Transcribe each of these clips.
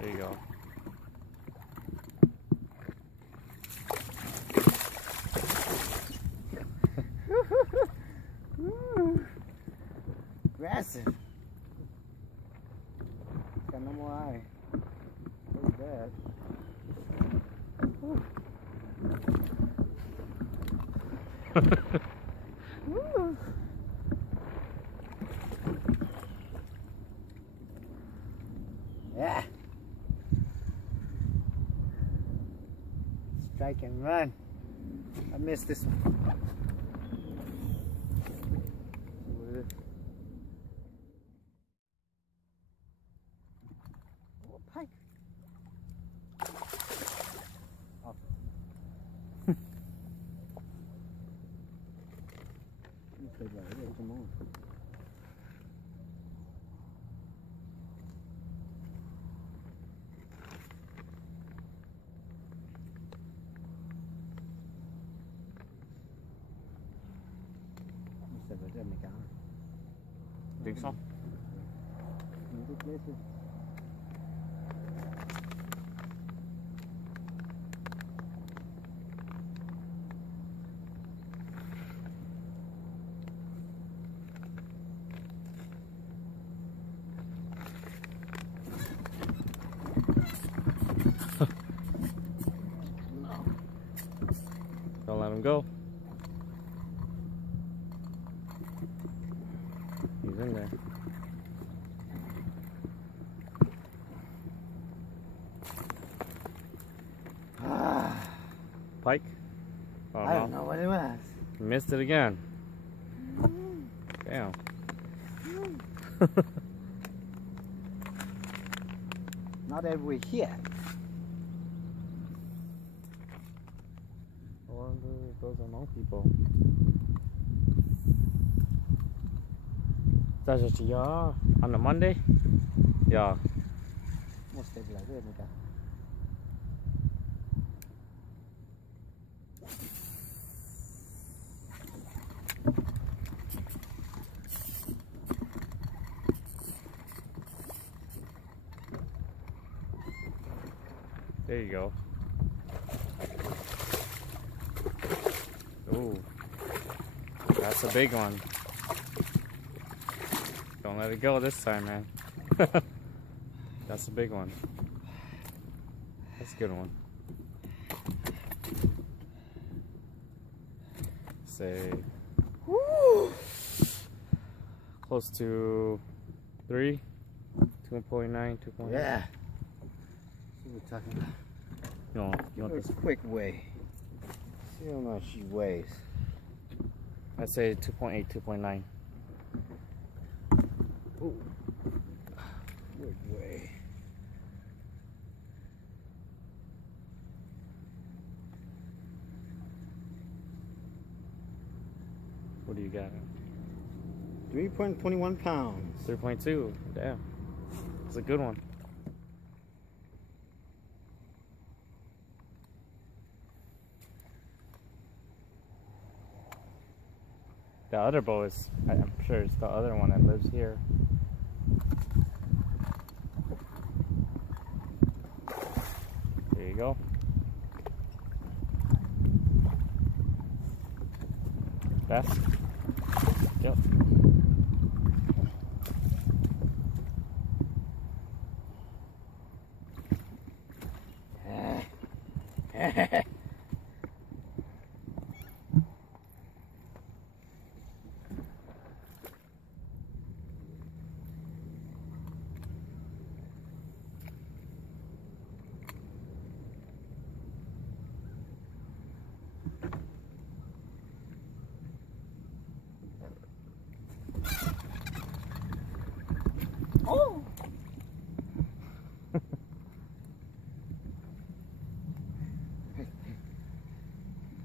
There you go. Aggressive. Got no more eye. What's that? Yeah. Strike and run. I missed this one. Oh, pike. Oh. Come on. Think so? Good places. Don't let him go. He's in there. Pike? Oh, I don't know what it was. Missed it again. Damn. Now that we're here. I wonder if those are no people. That's just yeah. On the Monday? Yeah. Must have like that, nigga. There you go. Ooh. That's a big one. Don't let it go this time, man. That's a big one. That's a good one. Say Woo! close to 3, 2.9, 2.9. Yeah. That's what we're talking about. You want this? Quick weigh. See how much she weighs. I'd say 2.8, 2.9. Ooh. Quick weigh. What do you got? 3.21 pounds. 3.2. Damn. It's a good one. The other bow is, I'm sure it's the other one that lives here. There you go. Best? Yep. Oh!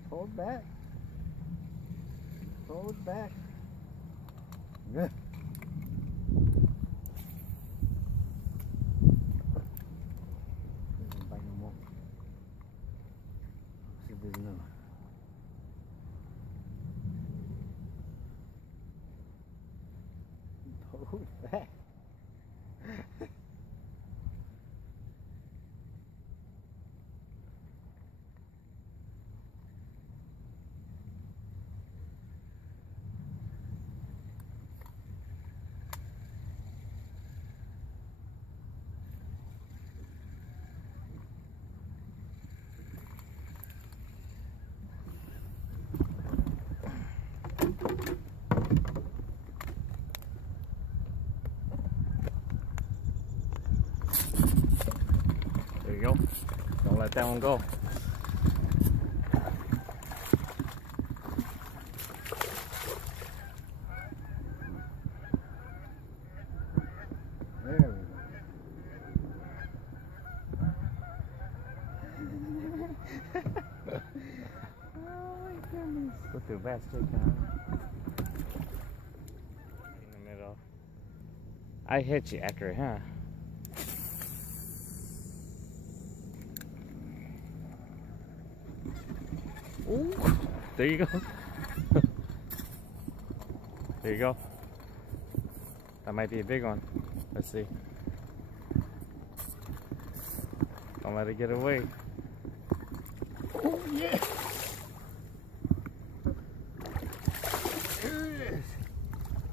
Hold back. Hold back. Yeah. Doesn't bite no more. See if there's another. Hold back. that one go. There we go. Oh my goodness. Go through that straight down. In the middle. I hit you accurate, huh? Ooh, there you go. There you go. That might be a big one. Let's see. Don't let it get away. Oh yeah. There it is.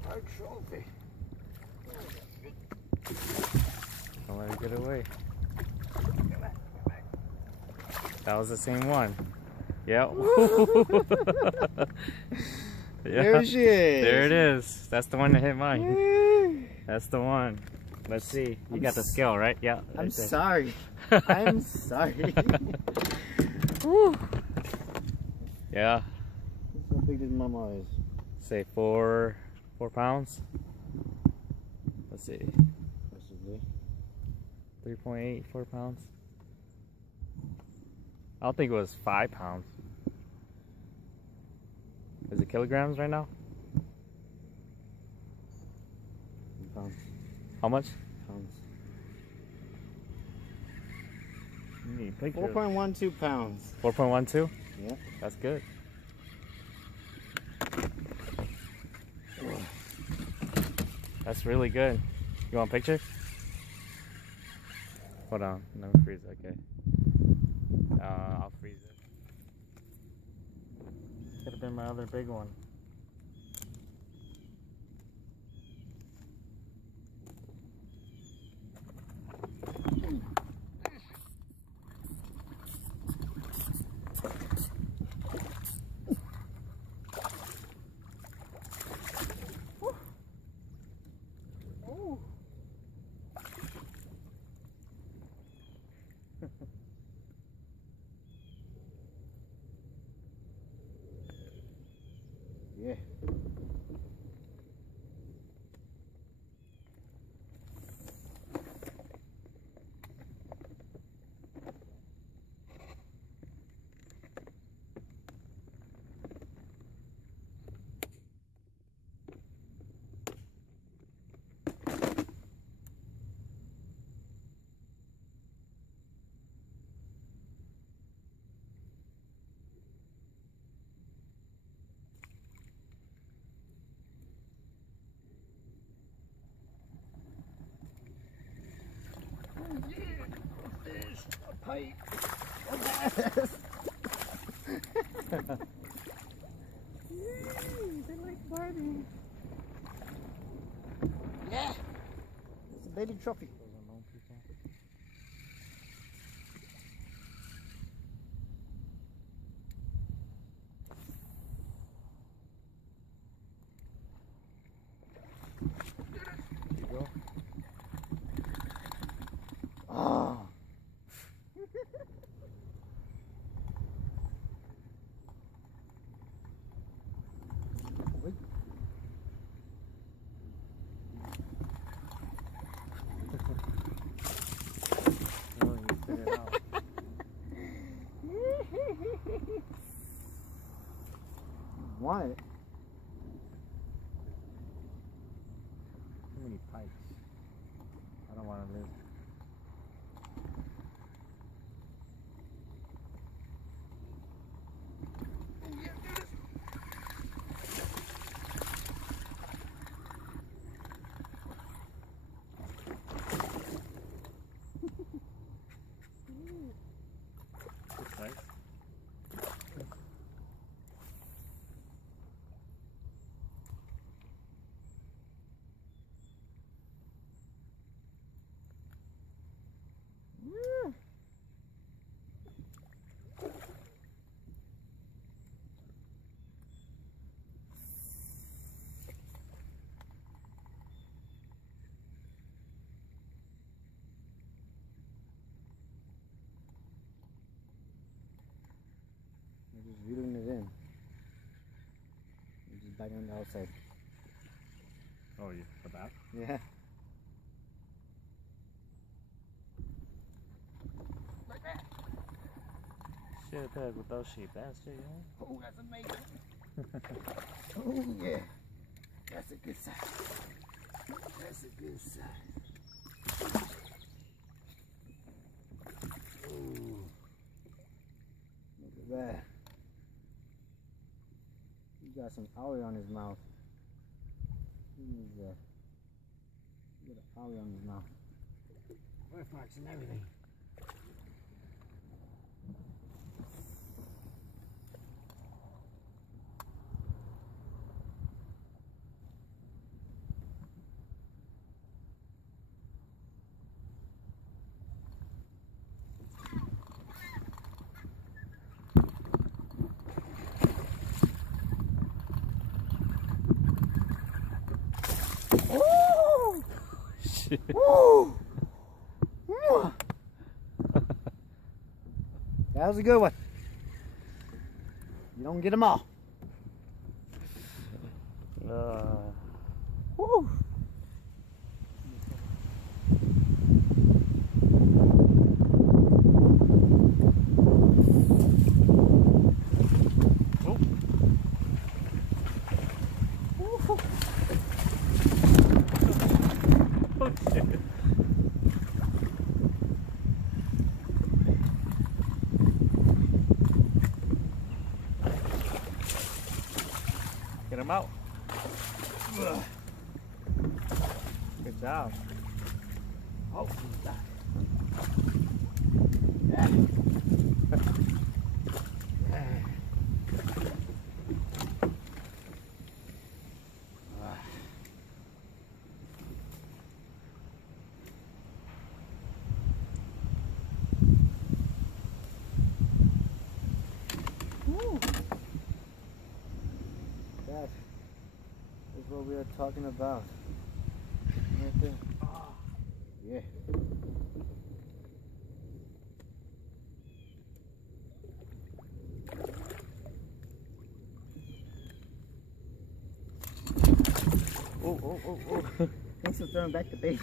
Our trophy. Don't let it get away. That was the same one. Yep. Yeah. There she is. There it is. That's the one that hit mine. That's the one. Let's see. You got the scale, right? Yeah. Right I'm there. sorry. I'm sorry. Woo. Yeah. How big does Mama is? Say 4 pounds. Let's see. Possibly. 3.8, 4 pounds. I don't think it was 5 pounds. Is it kilograms right now? Pounds. How much? Pounds. 4.12 4.12 pounds. 4.12? Yeah. That's good. That's really good. You want a picture? Hold on. Let me freeze it. Okay. I'll freeze it. Could have been my other big one. Yeah. There's a pipe. A bass. They like partying. Yeah. It's a baby trophy. There you go. Oh. Wait. Oh, you spit it out. What? Too many pipes. I don't want to live. Nice. We're just reeling it in. Just back on the outside. Oh, you for that? Yeah. Shit, that with those sheep, that's too young. Oh, that's amazing. Oh, yeah. That's a good size. That's a good size. Ooh. Look at that. He got some owie on his mouth. He's got an owie on his mouth. Birthmarks and everything. Oh! Shit. Woo! That was a good one. You don't get them all. Woo! Get him out. Good job. Oh, yeah. That is what we are talking about. Right there. Oh, yeah. Oh. Thanks for throwing back the bait.